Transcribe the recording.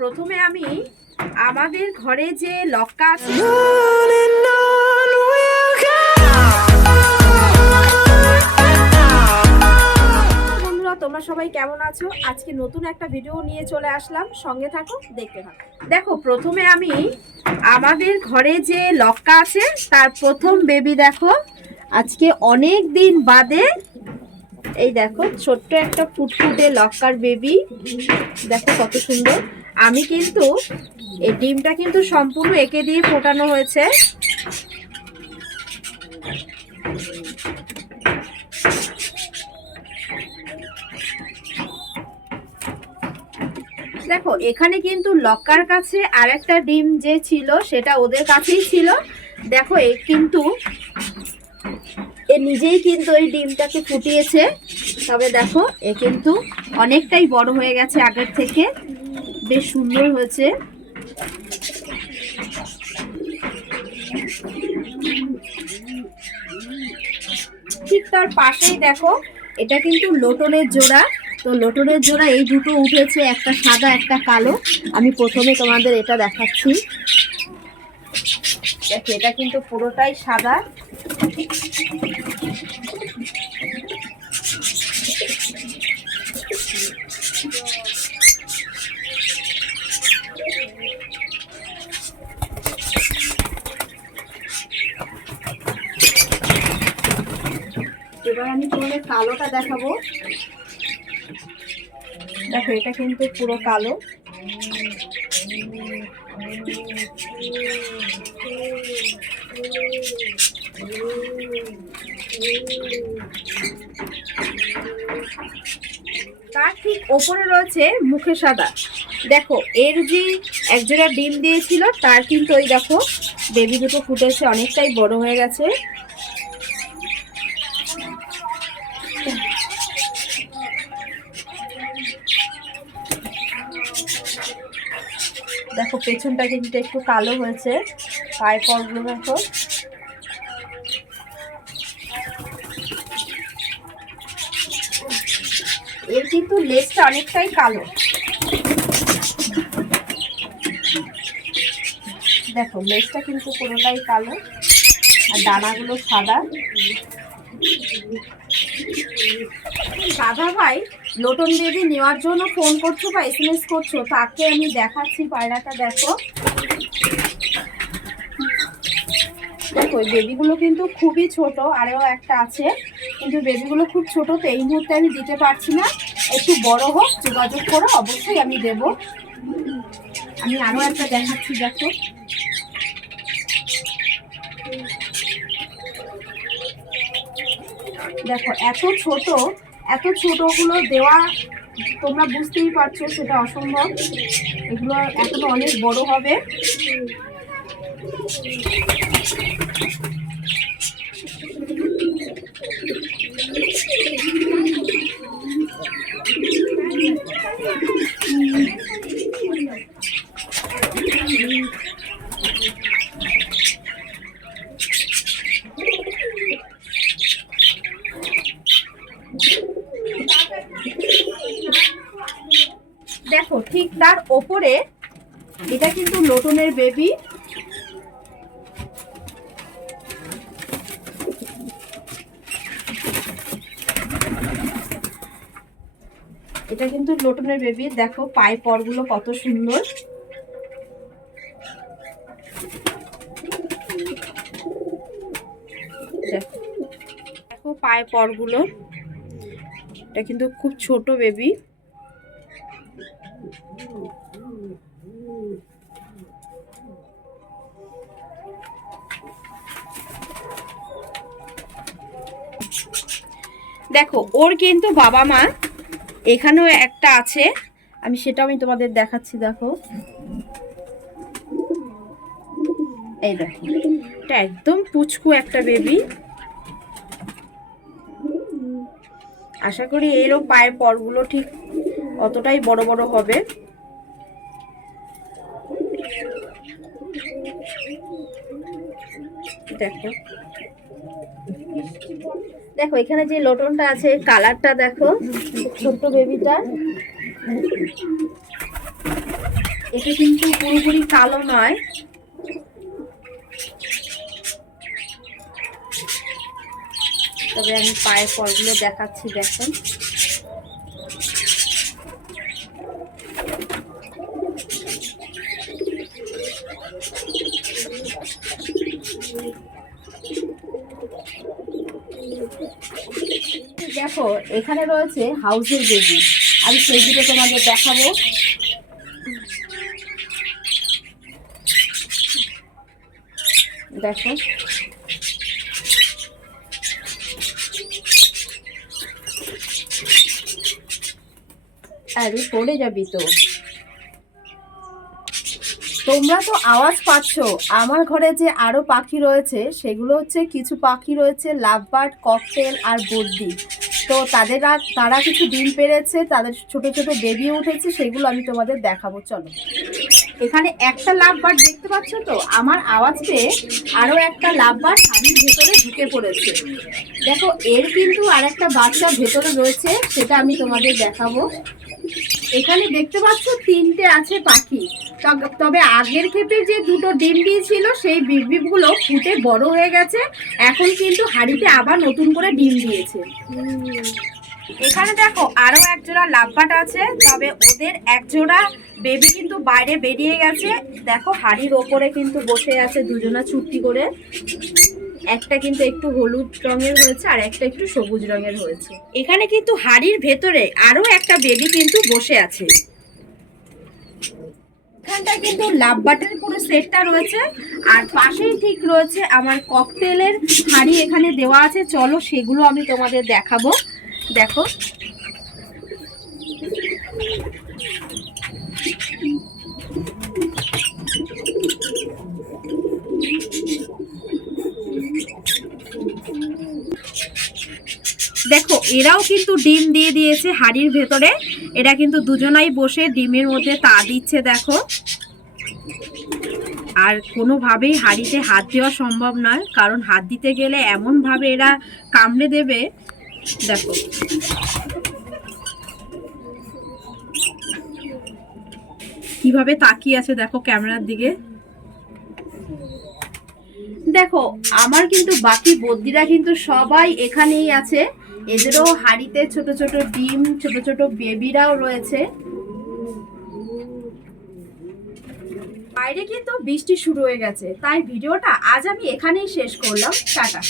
প্রথমে আমি আমাদের ঘরে যে লক্কা আছে বন্ধুরা, তোমরা সবাই কেমন আছো? আজকে নতুন একটা ভিডিও নিয়ে চলে আসলাম, সঙ্গে থাকো, দেখতে থাকো। দেখো, প্রথমে আমি আমাদের ঘরে যে লক্কা আছে তার প্রথম বেবি দেখো, আজকে অনেক দিন বাদে এই দেখো ছোট্ট একটা ফুটফুটে লক্কার বেবি, দেখো কত সুন্দর। আমি কিন্তু এই ডিমটা কিন্তু সম্পূর্ণ এঁকে দিয়ে ফোটানো হয়েছে। দেখো এখানে কিন্তু লক্কার কাছে আরেকটা ডিম যে ছিল সেটা ওদের কাছেই ছিল। দেখো এ কিন্তু এ নিজেই কিন্তু ওই ডিমটাকে ফুটিয়েছে, তবে দেখো এ কিন্তু অনেকটাই বড় হয়ে গেছে আগের থেকে, বেশ সুন্দর হয়েছে। ঠিক তার পাশেই দেখো এটা কিন্তু লোটনের জোড়া, তো লোটনের জোড়া এই দুটো উঠেছে, একটা সাদা একটা কালো। আমি প্রথমে তোমাদের এটা দেখাচ্ছি, দেখো এটা কিন্তু পুরোটাই সাদা। এবার আমি তোমাদের কালোটা দেখাবো। দেখো এটা কিন্তু পুরো কালো। তার ঠিক ওপরে রয়েছে মুখে সাদা। দেখো এর যে একজোড়া ডিম দিয়েছিল তার কিন্তু ওই দেখো বেবি দুটো ফুটেছে, অনেকটাই বড় হয়ে গেছে। দেখো পেছনটা কিন্তু একটু কালো হয়েছে, পায়ের পরগুলো দেখো। এর কিন্তু লেজটা অনেকটাই কালো, দেখো লেজটা কিন্তু পুরোটাই কালো আর ডানাগুলো সাদা। দাদা ভাই লোটন বেবি নেওয়ার জন্য ফোন করছো বা SMS করছো, তাকে আমি দেখাচ্ছি পায়রাটা। দেখো দেখো এই বেবিগুলো কিন্তু খুবই ছোট, আরও একটা আছে কিন্তু বেবিগুলো খুব ছোট, তো এই মুহূর্তে আমি দিতে পারছি না, একটু বড় হোক যোগাযোগ করো, অবশ্যই আমি দেব। আমি আরও একটা দেখাচ্ছি, দেখো দেখো এত ছোটগুলো দেওয়া তোমরা বুঝতেই পারছো সেটা অসম্ভব, এগুলো এখনো অনেক বড় হবে। দেখো ঠিক তার ওপরে এটা কিন্তু লোটনের বেবি, এটা কিন্তু লোটনের বেবি। দেখো পায়ের পরগুলো কত সুন্দর, দেখো পায়ের পরগুলো, এটা কিন্তু খুব ছোট বেবি। দেখো ওর কিন্তু বাবা মা এখানেও একটা আছে, আমি তোমাদের দেখাচ্ছি। দেখো এই দেখো এটা একদম পুচকু একটা বেবি, আশা করি এরও পায়ের পরগুলো ঠিক অতটাই বড় বড় হবে। দেখো দেখো এখানে যে লটনটা আছে কালারটা দেখো, ছোট্ট বেবিটা এটা কিন্তু পুরোপুরি কালো নয়, তবে আমি পায়ের পরগুলো দেখাচ্ছি। দেখুন দেখো এখানে রয়েছে হাউসের বেবি, আমি সেই দুটো তোমাদের দেখাবো। দেখো আরে পড়ে যাবি তো। তোমরা তো আওয়াজ পাচ্ছ, আমার ঘরে যে আরো পাখি রয়েছে সেগুলো হচ্ছে কিছু পাখি রয়েছে লাভবার্ড, ককটেল আর বদ্রি। তো তারা কিছু ডিম পেড়েছে, তাদের ছোট ছোট বেবি উঠেছে, সেগুলো আমি তোমাদের দেখাবো। চলো, এখানে একটা লাভবার্ড দেখতে পাচ্ছ তো, আমার আওয়াজ পেয়ে আরো একটা লাভবার্ড হাড়ির ভেতরে ঢুকে পড়েছে। দেখো এর কিন্তু আর একটা বাচ্চা ভেতরে রয়েছে, সেটা আমি তোমাদের দেখাবো। এখানে দেখতে পাচ্ছ তিনটে আছে পাখি, তবে আগের ক্ষেত্রে যে দুটো ডিম দিয়েছিল সেই বিবগুলো ফুটে বড় হয়ে গেছে, এখন কিন্তু হাড়িতে আবার নতুন করে ডিম দিয়েছে। এখানে দেখো আরো একজোড়া লাভবার্ড আছে, তবে ওদের একজোড়া বেবি কিন্তু বাইরে বেরিয়ে গেছে। দেখো হাড়ির ওপরে কিন্তু বসে আছে দুজনা চুট্টি করে, একটা কিন্তু একটু হলুদ রঙের হয়েছে আর একটা একটু সবুজ রঙের হয়েছে। এখানে কিন্তু হাড়ির ভেতরে আরো একটা বেবি কিন্তু বসে আছে। এখানটা কিন্তু লাভবার্ডের পুরো সেটটা রয়েছে, আর পাশেই ঠিক রয়েছে আমার ককটেলের হাড়ি এখানে দেওয়া আছে। চলো সেগুলো আমি তোমাদের দেখাবো। দেখো দেখো এরাও কিন্তু ডিম দিয়ে দিয়েছে হাড়ির ভেতরে, এরা কিন্তু দুজনাই বসে ডিমের মধ্যে তা দিচ্ছে। দেখো আর কোনোভাবেই হাড়িতে হাত দেওয়া সম্ভব নয়, কারণ হাত দিতে গেলে এমনভাবে এরা কামড়ে দেবে। দেখো কিভাবে তাকিয়ে আছে, দেখো ক্যামেরার দিকে। দেখো আমার কিন্তু বাকি বদ্রিরা কিন্তু সবাই এখানেই আছে, এদেরও হাড়িতে ছোট ছোট ডিম, ছোট ছোট বেবিরাও রয়েছে। বাইরে কিন্তু বৃষ্টি শুরু হয়ে গেছে, তাই ভিডিওটা আজ আমি এখানেই শেষ করলাম। টাটা।